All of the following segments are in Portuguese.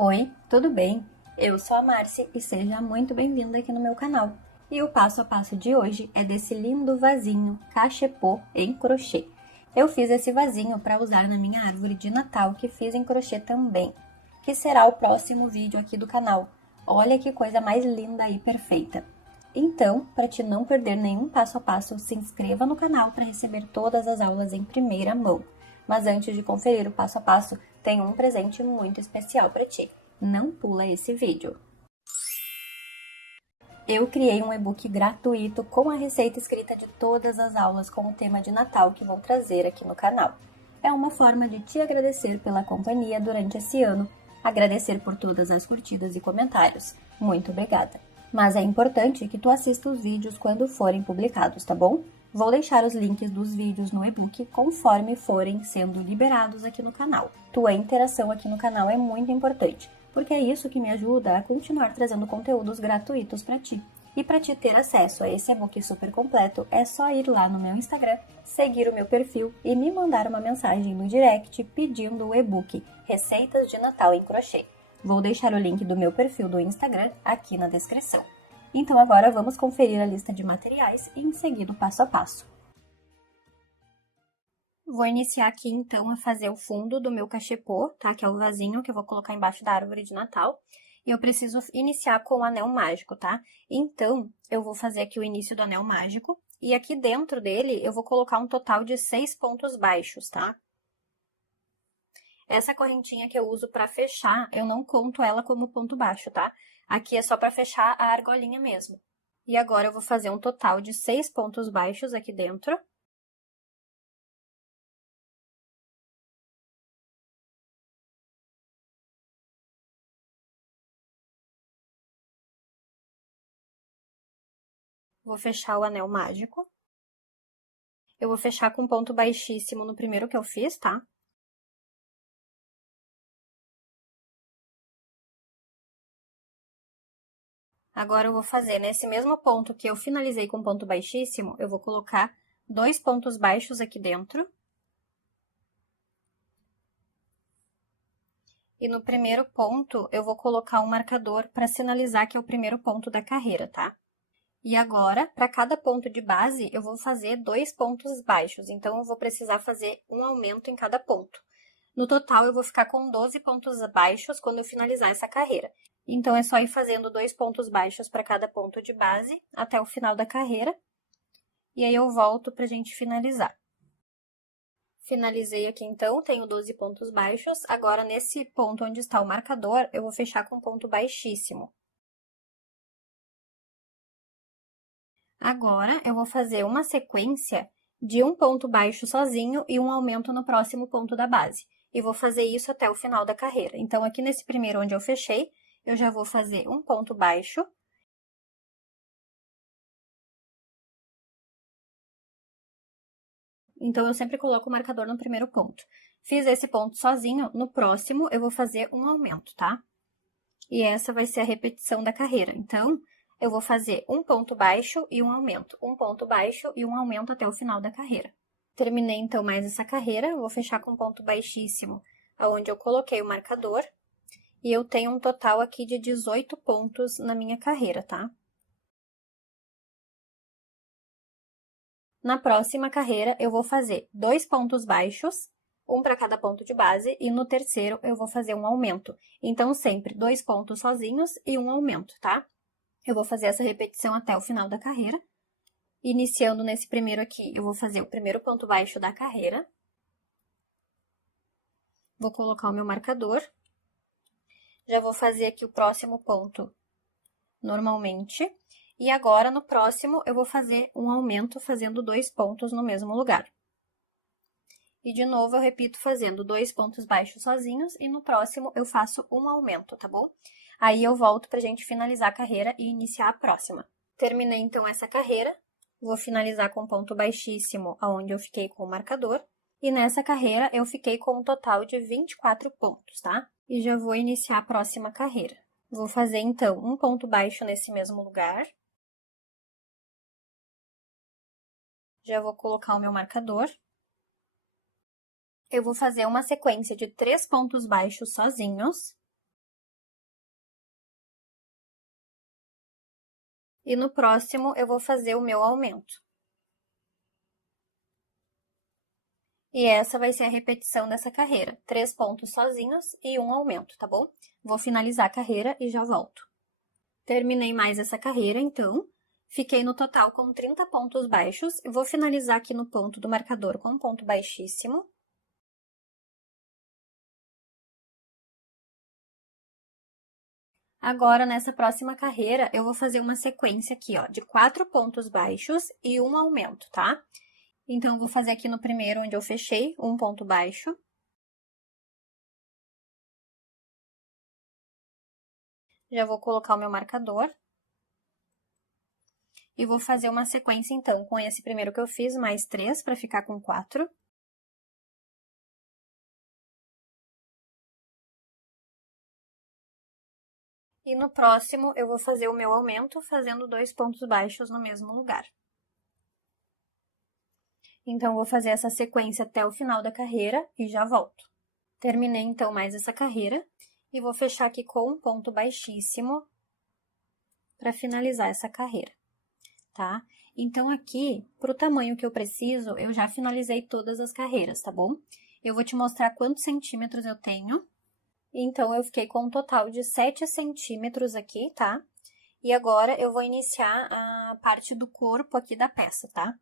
Oi, tudo bem? Eu sou a Márcia e seja muito bem-vinda aqui no meu canal. E o passo a passo de hoje é desse lindo vasinho cachepô em crochê. Eu fiz esse vasinho para usar na minha árvore de Natal, que fiz em crochê também, que será o próximo vídeo aqui do canal. Olha que coisa mais linda e perfeita! Então, para te não perder nenhum passo a passo, se inscreva no canal para receber todas as aulas em primeira mão. Mas antes de conferir o passo a passo, tem um presente muito especial para ti. Não pula esse vídeo. Eu criei um e-book gratuito com a receita escrita de todas as aulas com o tema de Natal que vou trazer aqui no canal. É uma forma de te agradecer pela companhia durante esse ano, agradecer por todas as curtidas e comentários. Muito obrigada! Mas é importante que tu assista os vídeos quando forem publicados, tá bom? Vou deixar os links dos vídeos no e-book conforme forem sendo liberados aqui no canal. Tua interação aqui no canal é muito importante, porque é isso que me ajuda a continuar trazendo conteúdos gratuitos para ti. E para te ter acesso a esse e-book super completo, é só ir lá no meu Instagram, seguir o meu perfil e me mandar uma mensagem no direct pedindo o e-book Receitas de Natal em Crochê. Vou deixar o link do meu perfil do Instagram aqui na descrição. Então agora vamos conferir a lista de materiais e em seguida o passo a passo. Vou iniciar aqui então a fazer o fundo do meu cachepô, tá? Que é o vasinho que eu vou colocar embaixo da árvore de Natal. E eu preciso iniciar com o anel mágico, tá? Então, eu vou fazer aqui o início do anel mágico. E aqui dentro dele, eu vou colocar um total de 6 pontos baixos, tá? Essa correntinha que eu uso para fechar, eu não conto ela como ponto baixo, tá? Aqui é só para fechar a argolinha mesmo. E agora eu vou fazer um total de 6 pontos baixos aqui dentro. Vou fechar o anel mágico. Eu vou fechar com ponto baixíssimo no primeiro que eu fiz, tá? Agora, eu vou fazer nesse mesmo ponto que eu finalizei com ponto baixíssimo, eu vou colocar 2 pontos baixos aqui dentro. E no primeiro ponto, eu vou colocar um marcador para sinalizar que é o primeiro ponto da carreira, tá? E agora, para cada ponto de base, eu vou fazer 2 pontos baixos, então eu vou precisar fazer um aumento em cada ponto. No total, eu vou ficar com 12 pontos baixos quando eu finalizar essa carreira. Então, é só ir fazendo 2 pontos baixos para cada ponto de base até o final da carreira. E aí, eu volto para a gente finalizar. Finalizei aqui, então, tenho 12 pontos baixos. Agora, nesse ponto onde está o marcador, eu vou fechar com ponto baixíssimo. Agora, eu vou fazer uma sequência de um ponto baixo sozinho e um aumento no próximo ponto da base. E vou fazer isso até o final da carreira. Então, aqui nesse primeiro onde eu fechei, eu já vou fazer um ponto baixo. Então, eu sempre coloco o marcador no primeiro ponto. Fiz esse ponto sozinho, no próximo eu vou fazer um aumento, tá? E essa vai ser a repetição da carreira. Então, eu vou fazer um ponto baixo e um aumento, um ponto baixo e um aumento até o final da carreira. Terminei, então, mais essa carreira, vou fechar com ponto baixíssimo, onde eu coloquei o marcador, e eu tenho um total aqui de 18 pontos na minha carreira, tá? Na próxima carreira, eu vou fazer 2 pontos baixos, um para cada ponto de base, e no terceiro eu vou fazer um aumento. Então, sempre 2 pontos sozinhos e um aumento, tá? Eu vou fazer essa repetição até o final da carreira. Iniciando nesse primeiro aqui, eu vou fazer o primeiro ponto baixo da carreira. Vou colocar o meu marcador. Já vou fazer aqui o próximo ponto normalmente. E agora, no próximo, eu vou fazer um aumento fazendo 2 pontos no mesmo lugar. E, de novo, eu repito fazendo 2 pontos baixos sozinhos e no próximo eu faço um aumento, tá bom? Aí eu volto pra gente finalizar a carreira e iniciar a próxima. Terminei, então, essa carreira. Vou finalizar com ponto baixíssimo, onde eu fiquei com o marcador. E nessa carreira, eu fiquei com um total de 24 pontos, tá? E já vou iniciar a próxima carreira. Vou fazer, então, um ponto baixo nesse mesmo lugar. Já vou colocar o meu marcador. Eu vou fazer uma sequência de 3 pontos baixos sozinhos. E no próximo, eu vou fazer o meu aumento. E essa vai ser a repetição dessa carreira. 3 pontos sozinhos e um aumento, tá bom? Vou finalizar a carreira e já volto. Terminei mais essa carreira, então. Fiquei no total com 30 pontos baixos. E vou finalizar aqui no ponto do marcador com um ponto baixíssimo. Agora, nessa próxima carreira, eu vou fazer uma sequência aqui, ó, de 4 pontos baixos e um aumento, tá? Então, eu vou fazer aqui no primeiro, onde eu fechei, um ponto baixo. Já vou colocar o meu marcador. E vou fazer uma sequência, então, com esse primeiro que eu fiz, mais 3, para ficar com 4. E no próximo, eu vou fazer o meu aumento, fazendo 2 pontos baixos no mesmo lugar. Então, vou fazer essa sequência até o final da carreira e já volto. Terminei, então, mais essa carreira e vou fechar aqui com um ponto baixíssimo para finalizar essa carreira, tá? Então, aqui, para o tamanho que eu preciso, eu já finalizei todas as carreiras, tá bom? Eu vou te mostrar quantos centímetros eu tenho. Então, eu fiquei com um total de 7 centímetros aqui, tá? E agora, eu vou iniciar a parte do corpo aqui da peça, tá?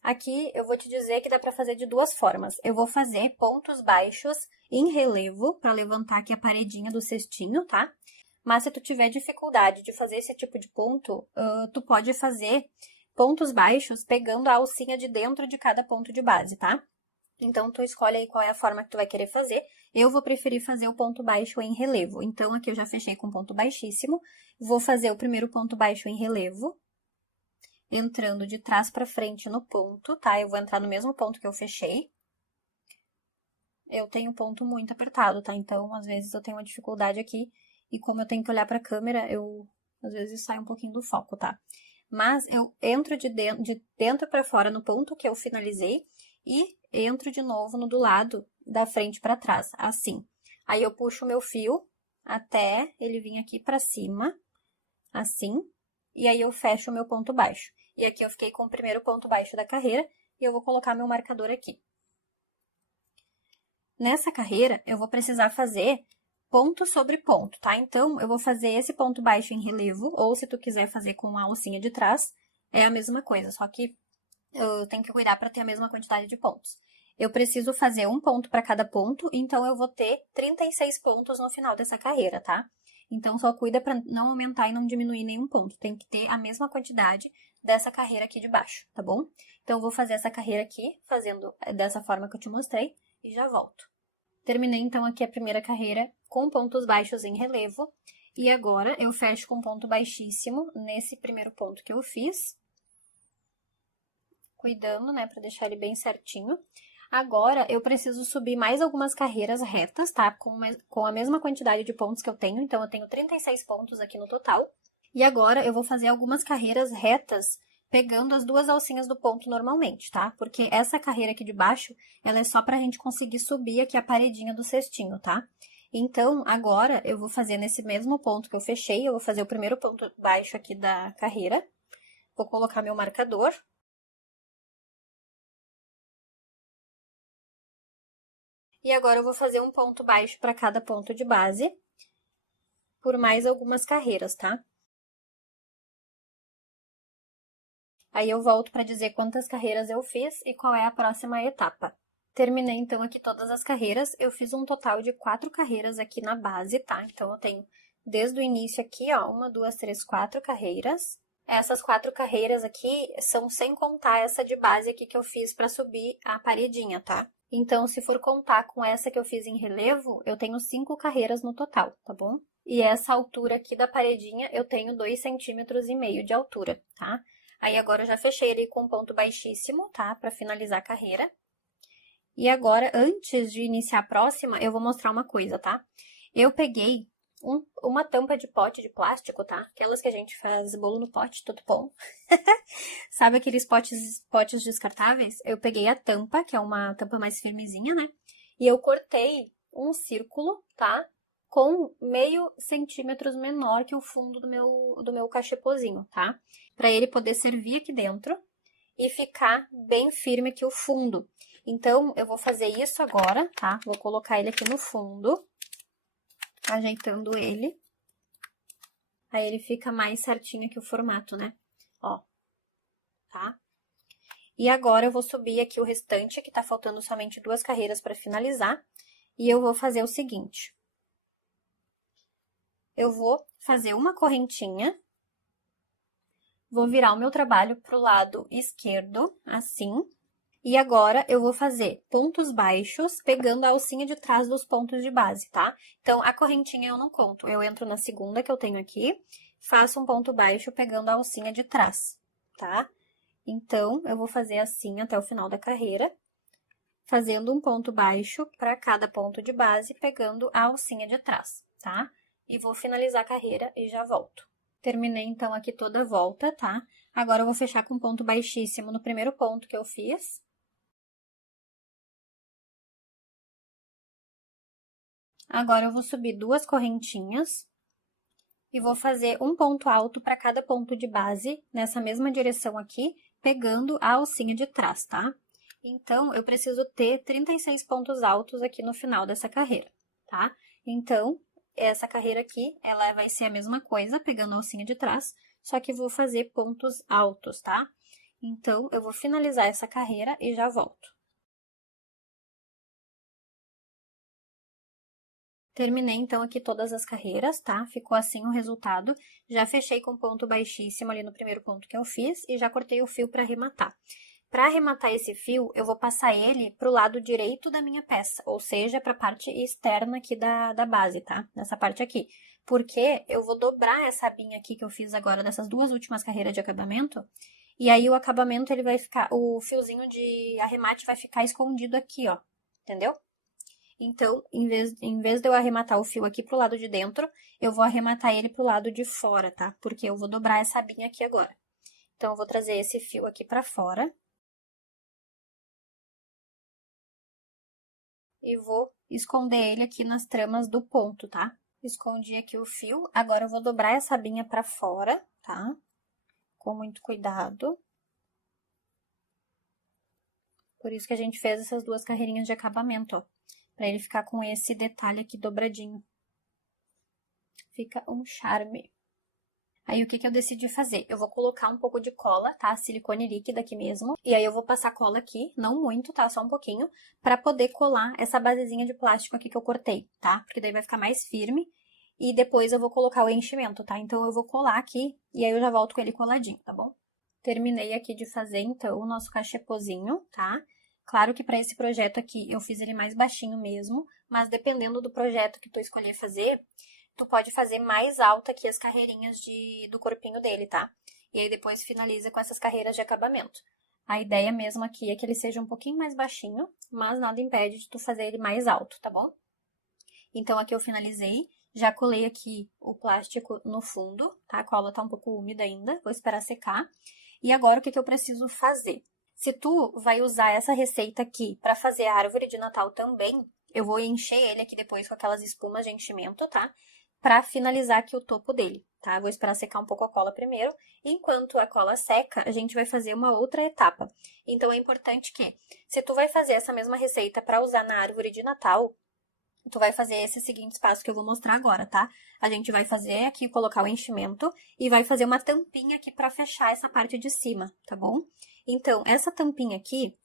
Aqui, eu vou te dizer que dá para fazer de duas formas. Eu vou fazer pontos baixos em relevo, para levantar aqui a paredinha do cestinho, tá? Mas se tu tiver dificuldade de fazer esse tipo de ponto, tu pode fazer pontos baixos pegando a alcinha de dentro de cada ponto de base, tá? Então, tu escolhe aí qual é a forma que tu vai querer fazer. Eu vou preferir fazer o ponto baixo em relevo. Então, aqui eu já fechei com ponto baixíssimo. Vou fazer o primeiro ponto baixo em relevo, entrando de trás para frente no ponto, tá? Eu vou entrar no mesmo ponto que eu fechei. Eu tenho o ponto muito apertado, tá? Então, às vezes eu tenho uma dificuldade aqui. E como eu tenho que olhar para a câmera, às vezes sai um pouquinho do foco, tá? Mas eu entro de dentro para fora no ponto que eu finalizei e entro de novo no do lado da frente para trás, assim. Aí eu puxo o meu fio até ele vir aqui para cima, assim, e aí eu fecho o meu ponto baixo. E aqui eu fiquei com o primeiro ponto baixo da carreira e eu vou colocar meu marcador aqui. Nessa carreira, eu vou precisar fazer ponto sobre ponto, tá? Então, eu vou fazer esse ponto baixo em relevo, ou se tu quiser fazer com a alcinha de trás, é a mesma coisa, só que eu tenho que cuidar para ter a mesma quantidade de pontos. Eu preciso fazer um ponto para cada ponto, então eu vou ter 36 pontos no final dessa carreira, tá? Então, só cuida para não aumentar e não diminuir nenhum ponto. Tem que ter a mesma quantidade dessa carreira aqui de baixo, tá bom? Então, eu vou fazer essa carreira aqui, fazendo dessa forma que eu te mostrei, e já volto. Terminei, então, aqui a primeira carreira com pontos baixos em relevo. E agora, eu fecho com ponto baixíssimo nesse primeiro ponto que eu fiz. Cuidando, né, para deixar ele bem certinho. Agora, eu preciso subir mais algumas carreiras retas, tá? Com a mesma quantidade de pontos que eu tenho. Então, eu tenho 36 pontos aqui no total. E agora, eu vou fazer algumas carreiras retas pegando as duas alcinhas do ponto normalmente, tá? Porque essa carreira aqui de baixo, ela é só pra gente conseguir subir aqui a paredinha do cestinho, tá? Então, agora, eu vou fazer nesse mesmo ponto que eu fechei, eu vou fazer o primeiro ponto baixo aqui da carreira. Vou colocar meu marcador. E agora, eu vou fazer um ponto baixo para cada ponto de base, por mais algumas carreiras, tá? Aí eu volto para dizer quantas carreiras eu fiz e qual é a próxima etapa. Terminei, então, aqui todas as carreiras. Eu fiz um total de 4 carreiras aqui na base, tá? Então, eu tenho desde o início aqui, ó, 1, 2, 3, 4 carreiras. Essas 4 carreiras aqui são sem contar essa de base aqui que eu fiz para subir a paredinha, tá? Então, se for contar com essa que eu fiz em relevo, eu tenho 5 carreiras no total, tá bom? E essa altura aqui da paredinha, eu tenho 2,5 centímetros de altura, tá? Aí, agora, eu já fechei ele com ponto baixíssimo, tá? Para finalizar a carreira. E agora, antes de iniciar a próxima, eu vou mostrar uma coisa, tá? Eu peguei uma tampa de pote de plástico, tá? Aquelas que a gente faz bolo no pote, tudo bom? Sabe aqueles potes descartáveis? Eu peguei a tampa, que é uma tampa mais firmezinha, né? E eu cortei um círculo, tá? com meio centímetro menor que o fundo do meu cachepozinho, tá? Para ele poder servir aqui dentro e ficar bem firme aqui o fundo. Então, eu vou fazer isso agora, tá? Vou colocar ele aqui no fundo, ajeitando ele. Aí ele fica mais certinho aqui o formato, né? Ó, tá? E agora eu vou subir aqui o restante, que tá faltando somente 2 carreiras para finalizar. E eu vou fazer o seguinte. Eu vou fazer uma correntinha. Vou virar o meu trabalho pro lado esquerdo, assim. E agora, eu vou fazer pontos baixos, pegando a alcinha de trás dos pontos de base, tá? Então, a correntinha eu não conto. Eu entro na segunda que eu tenho aqui, faço um ponto baixo pegando a alcinha de trás, tá? Então, eu vou fazer assim até o final da carreira, fazendo um ponto baixo para cada ponto de base, pegando a alcinha de trás, tá? E vou finalizar a carreira e já volto. Terminei, então, aqui toda a volta, tá? Agora, eu vou fechar com um ponto baixíssimo no primeiro ponto que eu fiz. Agora, eu vou subir 2 correntinhas e vou fazer um ponto alto para cada ponto de base, nessa mesma direção aqui, pegando a alcinha de trás, tá? Então, eu preciso ter 36 pontos altos aqui no final dessa carreira, tá? Então, essa carreira aqui, ela vai ser a mesma coisa, pegando a alcinha de trás, só que vou fazer pontos altos, tá? Então, eu vou finalizar essa carreira e já volto. Terminei, então, aqui todas as carreiras, tá? Ficou assim o resultado. Já fechei com ponto baixíssimo ali no primeiro ponto que eu fiz e já cortei o fio para arrematar. Para arrematar esse fio, eu vou passar ele pro lado direito da minha peça, ou seja, para a parte externa aqui da base, tá? Nessa parte aqui. Porque eu vou dobrar essa abinha aqui que eu fiz agora dessas 2 últimas carreiras de acabamento, e aí o acabamento, ele vai ficar, o fiozinho de arremate vai ficar escondido aqui, ó, entendeu? Então, em vez de eu arrematar o fio aqui pro lado de dentro, eu vou arrematar ele pro lado de fora, tá? Porque eu vou dobrar essa abinha aqui agora. Então, eu vou trazer esse fio aqui pra fora. E vou esconder ele aqui nas tramas do ponto, tá? Escondi aqui o fio. Agora, eu vou dobrar essa abinha pra fora, tá? Com muito cuidado. Por isso que a gente fez essas 2 carreirinhas de acabamento, ó. Pra ele ficar com esse detalhe aqui dobradinho. Fica um charme. Aí, o que eu decidi fazer? Eu vou colocar um pouco de cola, tá? Silicone líquida aqui mesmo. E aí, eu vou passar cola aqui, não muito, tá? Só um pouquinho, pra poder colar essa basezinha de plástico aqui que eu cortei, tá? Porque daí vai ficar mais firme. E depois eu vou colocar o enchimento, tá? Então, eu vou colar aqui e aí eu já volto com ele coladinho, tá bom? Terminei aqui de fazer, então, o nosso cachepozinho, tá? Claro que para esse projeto aqui, eu fiz ele mais baixinho mesmo, mas dependendo do projeto que tu escolher fazer, tu pode fazer mais alta aqui as carreirinhas do corpinho dele, tá? E aí depois finaliza com essas carreiras de acabamento. A ideia mesmo aqui é que ele seja um pouquinho mais baixinho, mas nada impede de tu fazer ele mais alto, tá bom? Então, aqui eu finalizei, já colei aqui o plástico no fundo, tá? A cola tá um pouco úmida ainda, vou esperar secar. E agora, o que eu preciso fazer? Se tu vai usar essa receita aqui para fazer a árvore de Natal também, eu vou encher ele aqui depois com aquelas espumas de enchimento, tá? Para finalizar aqui o topo dele, tá? Vou esperar secar um pouco a cola primeiro. Enquanto a cola seca, a gente vai fazer uma outra etapa. Então, é importante que, se tu vai fazer essa mesma receita para usar na árvore de Natal, tu vai fazer esse seguinte passo que eu vou mostrar agora, tá? A gente vai fazer aqui, colocar o enchimento e vai fazer uma tampinha aqui para fechar essa parte de cima, tá bom? Então, essa tampinha aqui,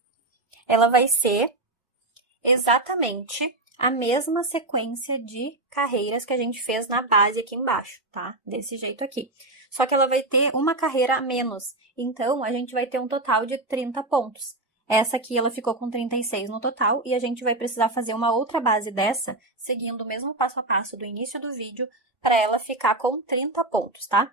ela vai ser exatamente a mesma sequência de carreiras que a gente fez na base aqui embaixo, tá? Desse jeito aqui. Só que ela vai ter uma carreira a menos, então a gente vai ter um total de 30 pontos. Essa aqui, ela ficou com 36 no total, e a gente vai precisar fazer uma outra base dessa, seguindo o mesmo passo a passo do início do vídeo, para ela ficar com 30 pontos, tá?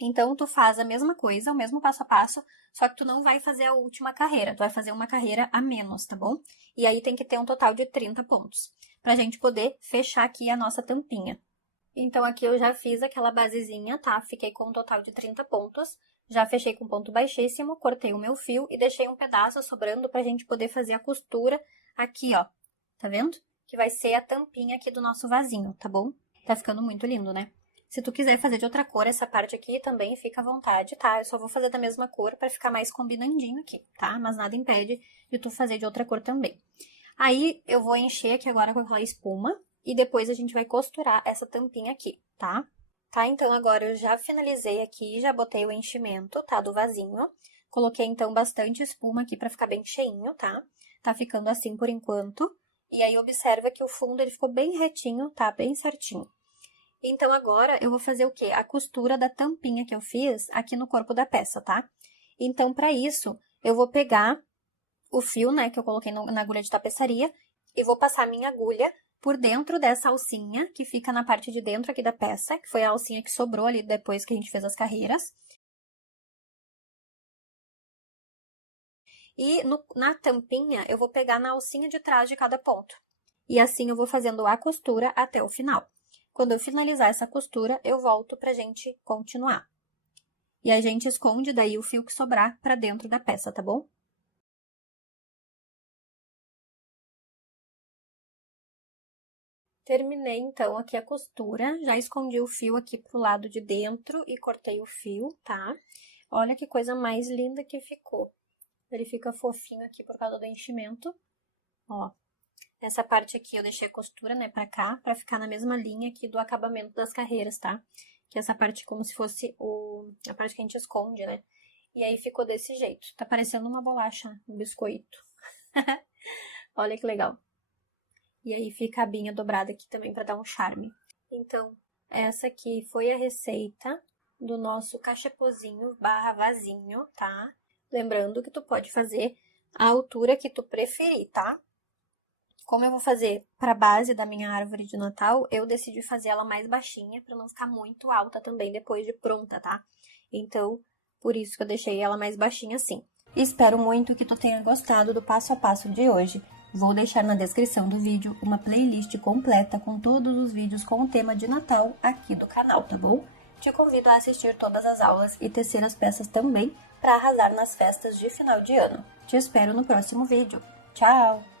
Então, tu faz a mesma coisa, o mesmo passo a passo, só que tu não vai fazer a última carreira, tu vai fazer uma carreira a menos, tá bom? E aí, tem que ter um total de 30 pontos, pra gente poder fechar aqui a nossa tampinha. Então, aqui eu já fiz aquela basezinha, tá? Fiquei com um total de 30 pontos. Já fechei com ponto baixíssimo, cortei o meu fio e deixei um pedaço sobrando pra gente poder fazer a costura aqui, ó. Tá vendo? Que vai ser a tampinha aqui do nosso vasinho, tá bom? Tá ficando muito lindo, né? Se tu quiser fazer de outra cor, essa parte aqui também fica à vontade, tá? Eu só vou fazer da mesma cor pra ficar mais combinandinho aqui, tá? Mas nada impede de tu fazer de outra cor também. Aí, eu vou encher aqui agora com aquela espuma e depois a gente vai costurar essa tampinha aqui, tá? Tá, então agora eu já finalizei aqui, já botei o enchimento, tá, do vasinho. Coloquei, então, bastante espuma aqui pra ficar bem cheinho, tá? Tá ficando assim por enquanto. E aí, observa que o fundo, ele ficou bem retinho, tá? Bem certinho. Então, agora, eu vou fazer o quê? A costura da tampinha que eu fiz aqui no corpo da peça, tá? Então, pra isso, eu vou pegar o fio, né, que eu coloquei na agulha de tapeçaria e vou passar a minha agulha por dentro dessa alcinha, que fica na parte de dentro aqui da peça, que foi a alcinha que sobrou ali depois que a gente fez as carreiras. E na tampinha, eu vou pegar na alcinha de trás de cada ponto. E assim eu vou fazendo a costura até o final. Quando eu finalizar essa costura, eu volto pra gente continuar. E a gente esconde daí o fio que sobrar pra dentro da peça, tá bom? Terminei, então, aqui a costura, já escondi o fio aqui pro lado de dentro e cortei o fio, tá? Olha que coisa mais linda que ficou. Ele fica fofinho aqui por causa do enchimento, ó. Essa parte aqui eu deixei a costura, né, pra cá, pra ficar na mesma linha aqui do acabamento das carreiras, tá? Que essa parte como se fosse a parte que a gente esconde, né? E aí ficou desse jeito. Tá parecendo uma bolacha, um biscoito. Olha que legal. E aí fica a abinha dobrada aqui também pra dar um charme. Então, essa aqui foi a receita do nosso cachepozinho barra vasinho, tá? Lembrando que tu pode fazer a altura que tu preferir, tá? Como eu vou fazer pra base da minha árvore de Natal, eu decidi fazer ela mais baixinha pra não ficar muito alta também depois de pronta, tá? Então, por isso que eu deixei ela mais baixinha assim. Espero muito que tu tenha gostado do passo a passo de hoje. Vou deixar na descrição do vídeo uma playlist completa com todos os vídeos com o tema de Natal aqui do canal, tá bom? Te convido a assistir todas as aulas e tecer as peças também para arrasar nas festas de final de ano. Te espero no próximo vídeo. Tchau!